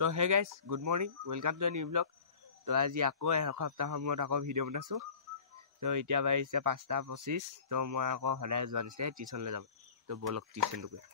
তো hey guys good morning welcome to a new blog. তো আজি আকৌ এসপ্তাহৰ মূৰত আকৌ ভিডিঅ' বনাইছোঁ। তো এতিয়া বাজিছে 5:25। তো মই আকৌ সদায় যোৱা নিচিনাই টিউশ্যনলৈ যাব। তো ব'লক টিউশ্যনটো কৰি।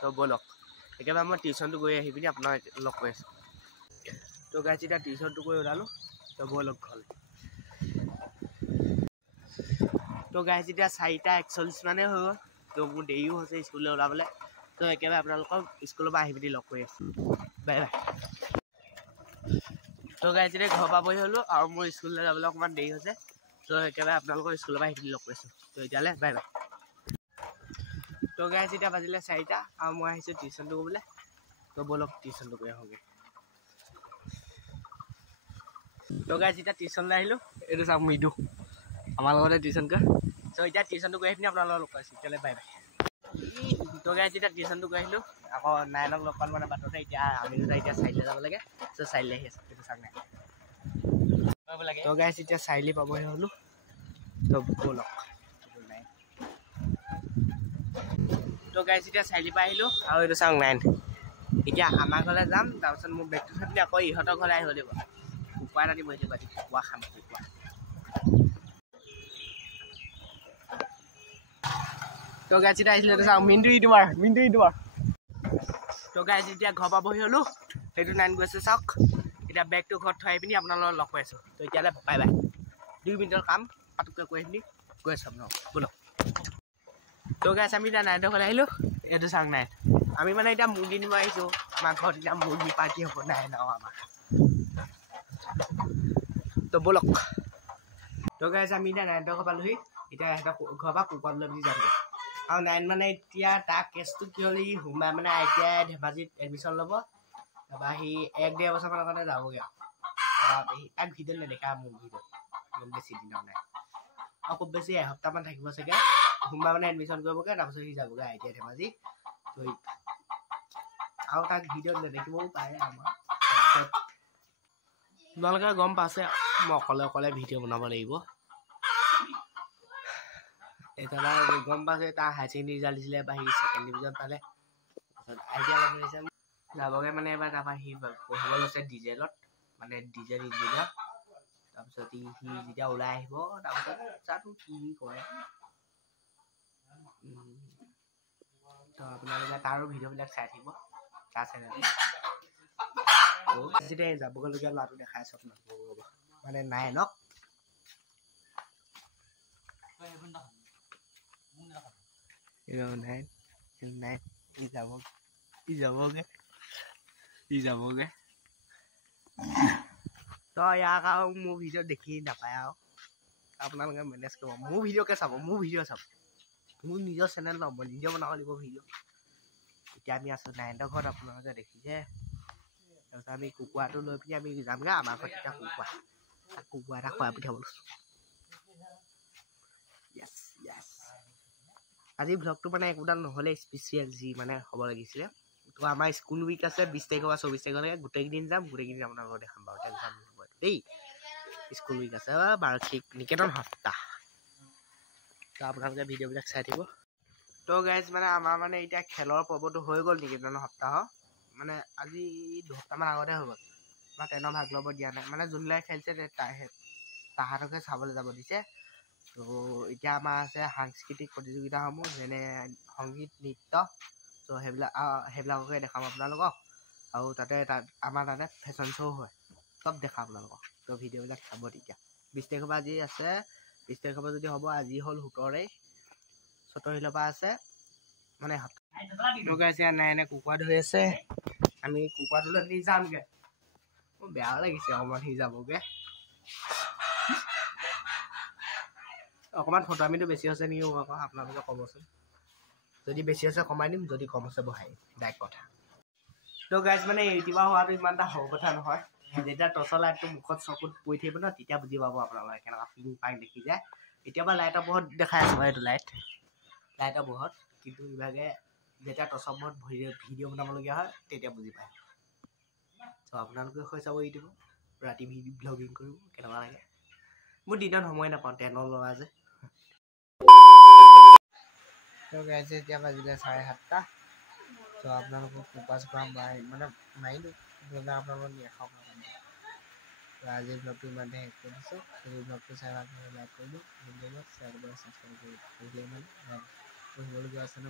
তো ব'লক একেবাৰে মই টিউশ্যনটো কৰি আহি পিনি আপোনাক লগ কৰি আছোঁ। তো গাইজ এতিয়া টিউশ্যনটো কৰি ওলালোঁ। তো ব'লক ঘৰলৈ। তো গাইজ এতিয়া 4:41 মানে হৈ গ'ল। তো মোৰ দেৰিও হৈছে স্কুললৈ ওলাবলৈ। তো একেবাৰে আপোনালোকক স্কুলৰ পৰা আহি পিনি লগ কৰি আছোঁ। Bye bye. তো গাইজ এতিয়া ঘৰ পাবহি হ'লোঁ আৰু মোৰ স্কুললৈ যাবলৈ অকণমান দেৰি হৈছে। তো একেবাৰে আপোনালোকৰ স্কুলৰ পৰা আহি পিনি লগ কৰিছোঁ। তো এতিয়ালৈ বাই বাই। তো গাইজ এতিয়া বাজিলে 4টা আৰু মই আহিছোঁ টিউশ্যনটো কৰিবলৈ। তো ব'লক টিউশ্যনটো কৰি আহোঁগৈ। তো গাইজ এতিয়া টিউশ্যনলৈ আহিলোঁ। এইটো চাওক মৃদু আমাৰ লগতে টিউশ্যন কৰে। তো এতিয়া টিউশ্যনটো কৰি আহি পিনি আপোনালোকক লগ পাইছোঁ। তেতিয়ালৈ বাই বাই। তো গাইজ এতিয়া টিউশ্যনটো কৰি আহিলোঁ। আকৌ 9ক লগ পালোঁ মানে বাটতে। এতিয়া আমি দুটা এতিয়া 4লৈ যাব লাগে। তো 4লৈ আহি আছোঁ। এইটো চাওক নাই। তো গাইজ এতিয়া 4 পাবহি হ'লোঁ। তো ব'লক। তো গাইজ এতিয়া 4 পৰা আহিলোঁ আৰু এইটো চাওক 9। এতিয়া আমাৰ ঘৰলৈ যাম। তাৰপিছত মোৰ বেগটো থৈ পিনি আকৌ ইহঁতৰ ঘৰলৈ আহিব লাগিব। কুকুৰা এটা দিব লাগিব। কুকুৰা খাম কুকুৰা। তো গাইজ এতিয়া আহিছিলোঁ। এইটো চাওক মিণ্টু ইউটিউবাৰ। তো গাইজ এতিয়া ঘৰ পাবহি হ'লোঁ। সেইটো 9 গৈছে চাওক। এতিয়া বেগটো ঘৰত থৈ আহি পিনি আপোনালোকক লগ পাই আছোঁ। তো এতিয়ালৈ বাই বাই। 2 মিনিটৰ কাম পাতকৈ কৰি পিনি গৈ আছোঁ আপোনালোক ব'লক। তো গাইজ আমি এতিয়া 9ৰ ঘৰলৈ আহিলোঁ। এইটো চাওক 9। আমি মানে এতিয়া মুৰ্গী নিব আহিছোঁ। আমাৰ ঘৰত এতিয়া মুৰ্গী পাৰ্টি হ'ব 9 আমাৰ। তো ব'লক। তো গাইজ আমি এতিয়া 9ৰ ঘৰ পালোহি। এতিয়া সিহঁতৰ ঘৰৰ পৰা কুকুৰা লৈ পিনি যামগৈ। আৰু 9 মানে এতিয়া তাৰ কেছটো কি হ'ল, সি সোমাই মানে এতিয়া ধেমাজিত এডমিশ্যন ল'ব। তাৰপৰা সি 1-1.5 বছৰমানৰ কাৰণে যাবগৈ আৰু। তাক ভিডিঅ'ত নেদেখা মোৰ ভিডিঅ'ত বেছি দিনৰ নাই আৰু খুব বেছি এসপ্তাহমান থাকিব চাগে। সোমবাৰ মানে এডমিশ্যন কৰিবগৈ। তাৰপিছত সি যাবগৈ এতিয়া ধেমাজি। তো আৰু তাক ভিডিঅ'ত নেদেখিবও পাৰে আমাৰ। তাৰপিছত তোমালোকে গম পাইছে মই অকলে ভিডিঅ' বনাব লাগিব। এতিয়া গম পাইছে তাৰ হায়াৰ ছেকেণ্ডেৰী ৰিজাল্ট দিছিলে বা সি 2nd ডিভিজন পালে। তাৰপিছত আইডিয়া লাগিছে যাবগৈ মানে এবাৰ। তাৰপৰা সি পঢ়িব লৈছে ডিজেলত, মানে ডিজেল ইঞ্জিনিয়াৰ। তাৰপিছত সি যেতিয়া ওলাই আহিব তাৰপিছত জানো কি কৰে। তো আপোনালোকে তাৰো ভিডিঅ'বিলাক চাই থাকিব তাৰ চেনেলটো। যেতিয়া যাবগৈলগীয়া ল'ৰাটো দেখাই আছোঁ আপোনালোকক, মানে 9ক। যাবগে তো ইয়াক আৰু মোৰ ভিডিঅ' দেখি নাপায় আৰু আপোনালোকে মেনেজ কৰিব। মোৰ ভিডিঅ'কে চাব, মোৰ ভিডিঅ' চাব। মোৰ নিজৰ চেনেল ন, মই নিজে বনাব লাগিব ভিডিঅ'। এতিয়া আমি আছোঁ 9ৰ ঘৰত, আপোনালোকে দেখিছে। তাৰপিছত আমি কুকুৰাটো লৈ পিনি আমি যামগৈ আমাৰ ঘৰত। এতিয়া কুকুৰা এটা খুৱাই পঠিয়াব লৈছোঁ। আজি ভ্লগটো মানে একোডাল নহ'লে স্পেচিয়েল যি মানে হ'ব লাগিছিলে। তো আমাৰ স্কুল উইক আছে 20 তাৰিখৰ পৰা 24 তাৰিখলৈকে। গোটেইকেইদিন যাম, গোটেইকেইদিন আপোনালোকক দেখাম বাৰু। টেনশ্যন নল'ব দেই। স্কুল উইক আছে বাৰ্ষিক নিকেতন সপ্তাহ। তো আপোনালোকে ভিডিঅ'বিলাক চাই থাকিব। তো গাইজ মানে আমাৰ মানে এতিয়া খেলৰ পৰ্বটো হৈ গ'ল নিকেতন সপ্তাহৰ। মানে আজি 2 সপ্তাহমান আগতে হৈ গ'ল। আমাৰ 10ৰ ভাগ ল'ব দিয়া নাই। মানে যোনবিলাক খেলিছে তাহাঁতকে চাবলৈ যাব দিছে। তো এতিয়া আমাৰ আছে সাংস্কৃতিক প্ৰতিযোগিতাসমূহ, যেনে সংগীত নৃত্য। তো সেইবিলাককে দেখাম আপোনালোকক। আৰু আমাৰ তাতে ফেশ্বন শ্ব' হয়। চব দেখাম আপোনালোকক। তো ভিডিঅ'বিলাক চাব তেতিয়া। 20 তাৰিখৰ পৰা আজি আছে। 20 তাৰিখৰ পৰা যদি হ'ব, আজি হ'ল 17 তাৰিখ। 17 তাৰিখৰ পৰা আছে মানে এতিয়া 9 কুকুৰা ধৰি আছে। আমি কুকুৰাটোলৈ নি যামগৈ। মোৰ বেয়া লাগিছে অকণমান সি যাবগৈ। অকণমান ফটোৱামিটো বেছি হৈছে নেকি আকৌ আপোনালোকে ক'বচোন যদি বেছি হৈছে কমাই দিম যদি কম হৈছে বঢ়াই ডাইৰেক্ট কথা তো গাইজ মানে ইউটিউবাৰ হোৱাটো ইমান এটা সৰু কথা নহয় যেতিয়া টৰ্চৰ লাইটটো মুখত চকুত পৰি থাকিব ন তেতিয়া বুজি পাব আপোনালোকে কেনেকুৱা পিং পাং দেখি যায় এতিয়াবা লাইটৰ পোহৰত দেখাই আছে বাৰু এইটো লাইটৰ পোহৰত কিন্তু ইভাগে যেতিয়া টৰ্চৰ পোহৰত ভিডিঅ' বনাবলগীয়া হয় তেতিয়া বুজি পায় ত' আপোনালোকে হৈ চাব ইউটিউবত ৰাতি ভ্লগিং কৰিব কেনেকুৱা লাগে মোৰ দিনত সময় নাপাওঁ 10 ল'ৰা যে তো গাইজ এতিয়া বাজিলে 7:30 তো আপোনালোকক কুকুৰা চুকুৰা মানে মাৰিলোঁ আপোনালোকক দেখাওক আজিৰ ব্লগটো ইমানতে শেষ কৰি দিছোঁ যদি ব্লগটো চাই আপোনালোকে লাইক কৰি দিওঁ শ্বেয়াৰ কৰিব ছাবস্ক্ৰাইব কৰি পঢ়িবলৈ মানে পঢ়িবলগীয়া আছে ন